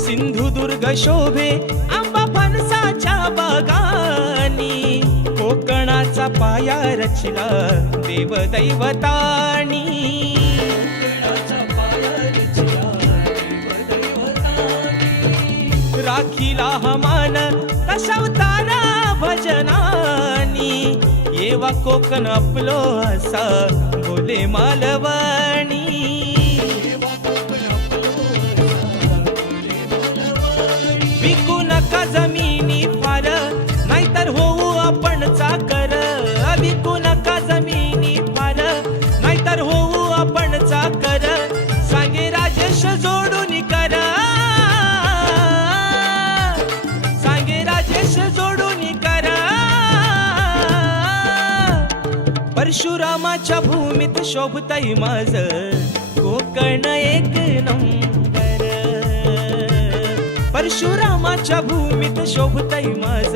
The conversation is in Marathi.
सिंधुदुर्ग शोभे आंबा फणसाच्या बागानी, कोकणाचा पाया रचला देव दैवतानी. राखीला हमान दशावतारा भजनानी, येवा कोकण आपलो असा बोले मालवणी. विकू नका जमिनी फार, नाहीतर होऊ आपण चाकर. विकू नका जमिनी फार, नाहीतर होऊ आपण चाकर. सांगे राजेश जोडून कर, सांगे राजेश जोडून कर. परशुरामाच्या भूमीत शोभतय माझ कोकण एक नंबर. परशुरामाच्या भूमीत शोभतय माझ